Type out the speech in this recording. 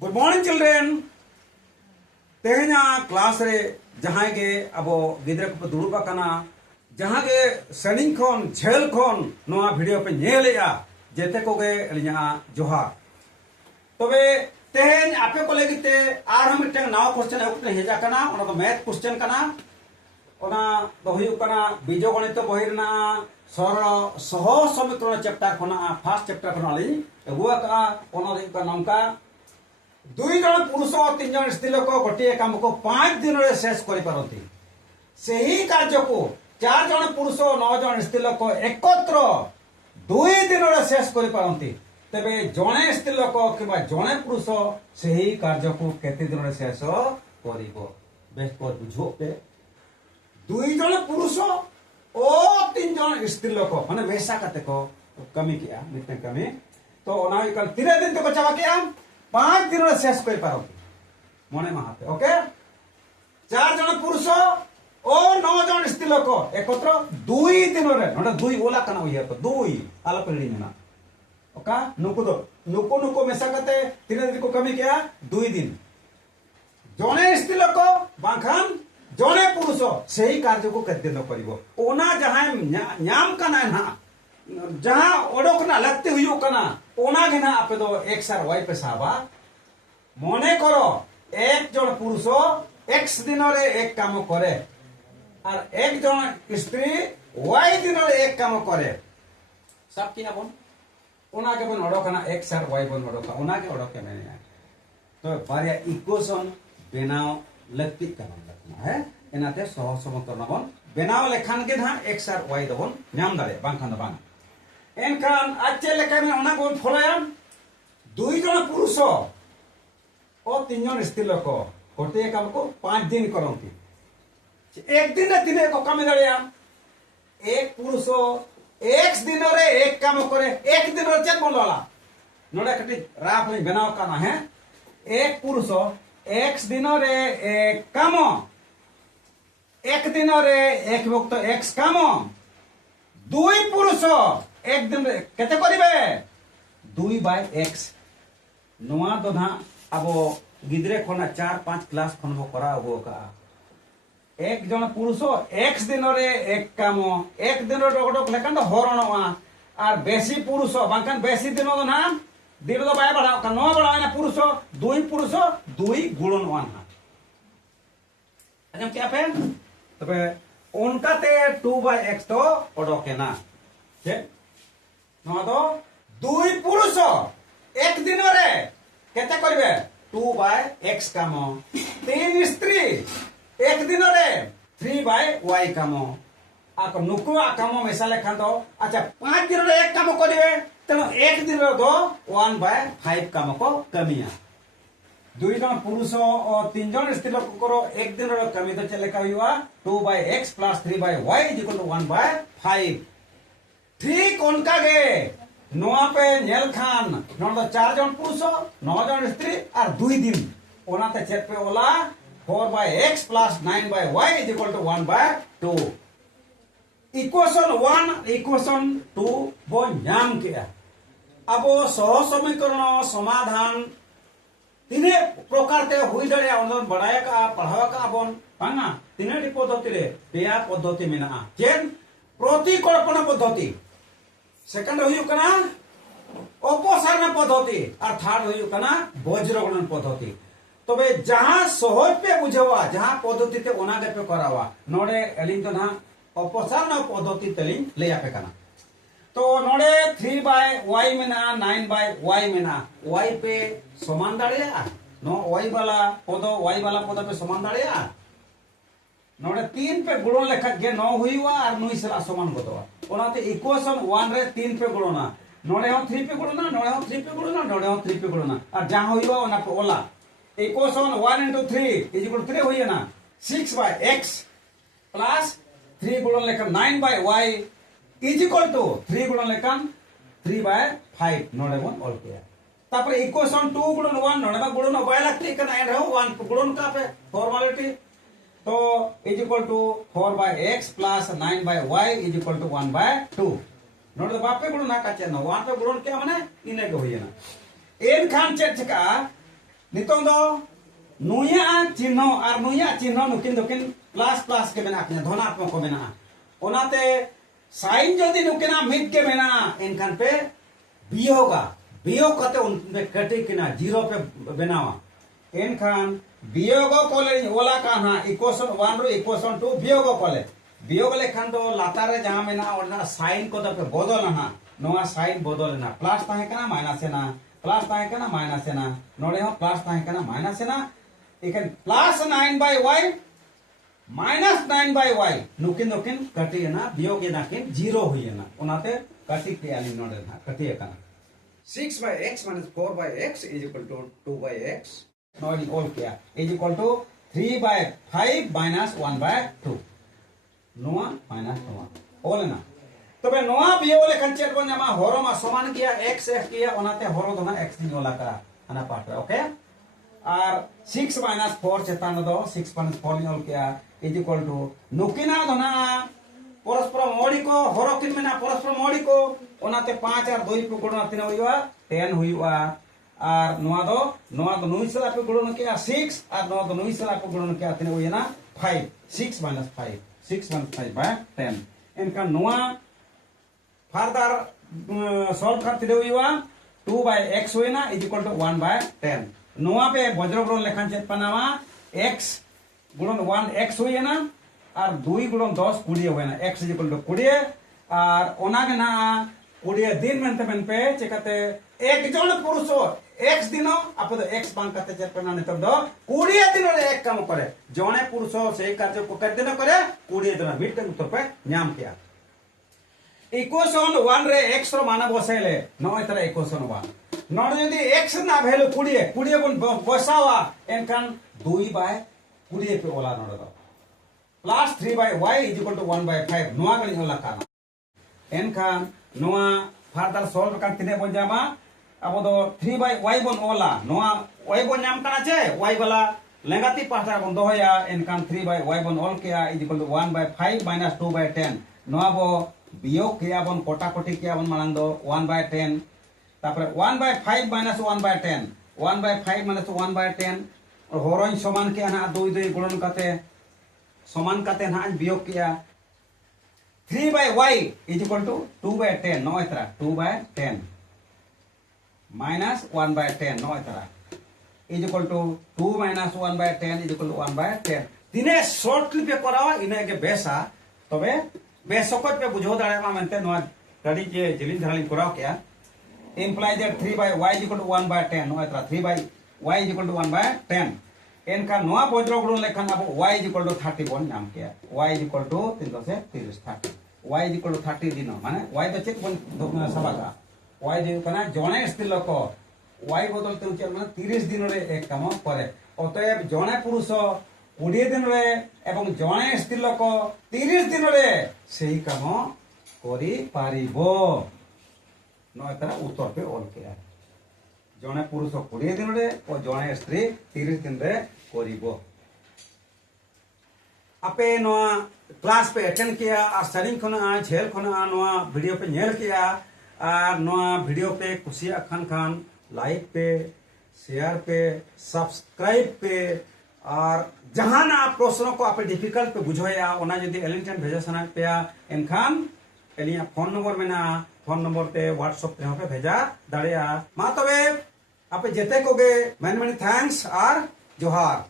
Good morning, children. तेहना class रे जहाँ के अब गिद्रे को दुड़ुबा कना जहाँ के सनिंग खन झेल खन नोआ वीडियो पे नेलेया जेते को गे अलिया जोहार तबे तेहन आपे को लेगिते आर हम मिटन नाव क्वेश्चन एकटे हेजा कना ओना को मैथ क्वेश्चन कना ओना दो हुयु कना बीजगणित बहिरना सरल सहज समीकरण चैप्टर खना फर्स्ट चैप्टर खना ली एगुआ का ओना रे का नाम का दुई जन पुरुष और तीन जन स्त्री लोक गोटे काम को 5 दिन रे शेष करि पारती सेही कार्य को 4 जन पुरुष और 9 जन स्त्री लोक एकत्र 2 दिन रे शेष करि पारती तबे जने स्त्री लोक किबा जने पुरुष सेही कार्य को केते दिन रे शेष करिवो बेस पर बुझो पे 2 जन पुरुष और 3 जन स्त्री लोक माने वैसा कते को कमी किया मिटने कमी तो ओना कल 3 दिन तो बचावा किया 5 दिन रे शेष कर पारती मने महाते ओके 4 जन पुरुष और 9 जन स्त्री लोक एकत्र 2 दिन रे नडा 2 ओला कना होय तो 2 आला पेड़ी ना ओका नुको मेसा कते 3 दिन को कमी किया 2 दिन जने स्त्री लोक बाखान जने पुरुष सेही कार्य को केते दिन करिवो ओना जहां न्याम कना ना जहां ओडोक ना लगते हुयो कना ओना घेना आपे दो एक सार वाई पे साबा मने करो एक जन पुरुष एक्स दिन रे एक काम करे और एक जन स्त्री वाई दिन रे एक काम करे सब किया बन ओना के बन ओडोकना एक सार वाई बन ओडोका ओना के ओडोके मैंने तो बारिया इक्वेशन बनाओ लगती करना है एनाते सहज समीकरण बन बनाओ लेखान के धा एक सार वाई दबन नाम दारे बांखान बांग एनखान आचे लेका में ओना को फलोया 2 जन पुरुष और 3 जन स्त्री लोक गोटे काम को 5 दिन करती एक दिन रे 3 को काम दाड़िया एक पुरुष एक दिन रे एक काम करे एक दिन रे चेक बोलला नोडे कटी राफ में बनाव काना है एक पुरुष एक दिन रे एक काम एक दिन रे एक वक्त एक्स काम 2 पुरुष एक दिन केते करिवे 2/x नोआ दोधा अब गिद्रे खना 4-5 क्लास खन हो करा हो का एक जन पुरुष x दिन रे एक काम एक दिन रे डगडक लेकन हरणवा आर बेसी पुरुष बांकन बेसी दिन ना दिन तो बाय बढ़ा का नो बढ़ा ना पुरुष 2 गुणन 1 अजम क्या पे तबे उनका ते 2/x तो ओडोके ना जे न तो 2 पुरुष एक दिन रे केते करबे 2/x काम 3 स्त्री एक दिन रे 3/y काम आक नुकुआ काम मिसाले खान तो अच्छा 5 दिन रे एक काम करबे तनो एक दिन रे दो 1/5 काम को कमिया 2 जन पुरुष और 3 जन स्त्री लोक करो एक दिन रे कमी तो चले का हुआ 2/x + 3/y = 1/5 ठीक उनका गे नोआ पे नेल खान नोन तो 4 जन पुरुष 9 जन स्त्री और 2 दिन ओनाते चेक पे ओला 4/x + 9/y = 1/2 इक्वेशन 1 इक्वेशन 2 बो नाम किया अब सहज समीकरण समाधान तीने प्रकार ते हुई दड़िया उन बड़ाया का पढ़ावा का बन पांगा तीने पद्धति रे पेया पद्धति मेना जेन प्रतिकल्पना पद्धति सेकंड हुई कना अपसारण पद्धति और थर्ड हुई कना वज्रगणन पद्धति तबे जहां सहज पे बुझवा जहां पद्धति ते ओना दे पे करावा नोडे एलिंग तो ना अपसारण पद्धति तेलिंग ले आपे कना तो नोडे 3/y मेना 9/y मेना y पे समान दाड़िया नो y वाला पद पे समान दाड़िया नोडे 3 पे गुणन लेखा गे 9 हुईवा और 9 सला समान बतवा ओनाते इक्वेशन 1 रे 3 पे गुणना नोडे हो 3 पे गुणना नोडे हो 3 पे गुणना नोडे हो 3 पे गुणना और जहां हुईवा ओना पे ओला इक्वेशन 1 * 3 = 3 होई ना 6/x + 3 गुणन लेखा 9/y = 3 गुणन लेखा 3/5 नोडे वन ऑल किया तापर इक्वेशन 2 * 1 नोडे में गुणन बाय लगती कना एंड हो 1 गुणन का पे फॉर्मेलिटी तो = 4/x + 9/y = 1/2 नोट तो बाप पे गुण ना काचे ना वहां पे गुण क्या माने इने को होय ना एन खान चेक का नितों दो नुया चिन्ह और नुया चिन्ह नुकिन दोकिन प्लस प्लस के मेना किना धनात्मक को मेना ओनाते साइन जदि नुकिना मिड के मेना इनखान पे वियोग कते उनपे कटे किना जीरो पे बनावा इनखान वियोग कोले ओला काना इक्वेशन 1 रो इक्वेशन 2 वियोग लेखान दो लातारे जहां मेना ओना साइन को तो पे बदल ना नोआ साइन बदल ना प्लस ताहे कना माइनस ना प्लस ताहे कना माइनस ना नोडे हो प्लस ताहे कना माइनस ना इकन प्लस 9/y माइनस 9/y नुकिन दोकिन कटी ना वियोग ना किन जीरो हुई ना ओनाते कटी के आली नोडे ना कटी कना 6/x minus 4/x is equal to 2/x नोडी ऑल किया is equal to 3/5 minus 1/2 नोआ माइनस नोआ ऑल ना तबे नोआ वियोग लेखन चेक बन जामा हरो मा समान किया x किया ओनाते हरो दोना x नि ओला करा अना पाठ ओके और 6 minus 4 चेतान दो 6 minus 4 नि ऑल किया is equal to नुकिना दोना परस्पर मोड़ी को हरो किन मेना परस्पर मोड़ी को ओनाते 5 और 2 पे गुणन तिना हुइवा 10 हुइवा और नोआ दो नुई सला पे गुणन किया 6 और नोआ दो नुई सला पे गुणन किया तिना हुइना 5 6 minus 5 by 10 इनका नोआ फर्दर सॉल्व करते हुइवा 2/x हुइना is equal to 1/10 नोआ पे वज्र गुणन लेखन चेत पनावा x गुणन 1x हुइना और 2 गुणन 10 20 हुइना x is equal to 20 और ओना के ना 20 दिन मेनते मेन पे चेकाते एक जन पुरुष x दिनो आप तो x बांग करते चेत पना ने तब दो 20 दिन रे एक काम करे जने पुरुष से कार्य को कर दिन करे 20 दिन बीट के उत्तर पे न्याम किया इक्वेशन 1 रे x रो मान बसाइले नय तरह इक्वेशन 1 नोड यदि x ना वैल्यू 20 बन बसावा एनखान 2/20 पे ओला नोड दो plus 3/y is equal to 1/5 नोआ गनि ओला काना एनखान नोआ फर्दर सॉल्व कर तिने बन जामा अब दो 3/y बन ओला नोआ y बन नाम काना छे y वाला लेंगाती पासा बन दोया एनखान 3/y बन ऑल किया is equal to 1/5 minus 2/10 नोआ बो वियोग किया बन कोटा कोटी किया बन मानंग दो 1/10 तापर 1/5 minus 1/10 1/5 minus 1/10 और हरोइन समान के ना 2 गुणन करते समान करते ना वियोग किया 3/y is equal to 2/10 no इतना 2/10 minus 1/10 नो इतना is equal to 2 minus 1/10 is equal to 1/10 दिने शॉर्ट क्लिप पे करावा इने के बेसा तबे बेसकत पे बुझो दाड़े मा मनते नो गाड़ी के जिलिन धरालिन कराव क्या implies that 3/y is equal to 1/10 no इतना 3/y is equal to 1/10 इनका नोआ वज्र गुणन लेखन अब y is equal to 30 बन नाम किया y is equal to 3 से 30 30 y is equal to 30 दिन माने y तो चेक बन सबागा y जे कना जने स्थिर लोक y बदलते उचे माने 30 दिन रे एक काम करे अतएव जने पुरुष 20 दिन रे एवं जने स्थिर लोक 30 दिन रे सेही काम करि पारिबो नयतरा उत्तर पे ऑल किया जने पुरुष 20 दिन रे और जने स्त्री 30 दिन रे करिबो आपे नोआ क्लास पे अटेंड किया और स्टार्टिंग खना झेल खना नोआ वीडियो पे नेल किया और नोआ वीडियो पे खुशिया खान लाइक पे शेयर पे सब्सक्राइब पे और जहां ना प्रश्नों को आप डिफिकल्ट पे बुझोया ओना यदि एलिंटन भेजा सना पे एनखान एलिया फोन नंबर में ना फोन नंबर पे व्हाट्सएप पे भेजा दाड़िया मा तबे आप जेते कोगे मैनी मैनी थैंक्स और जोहार।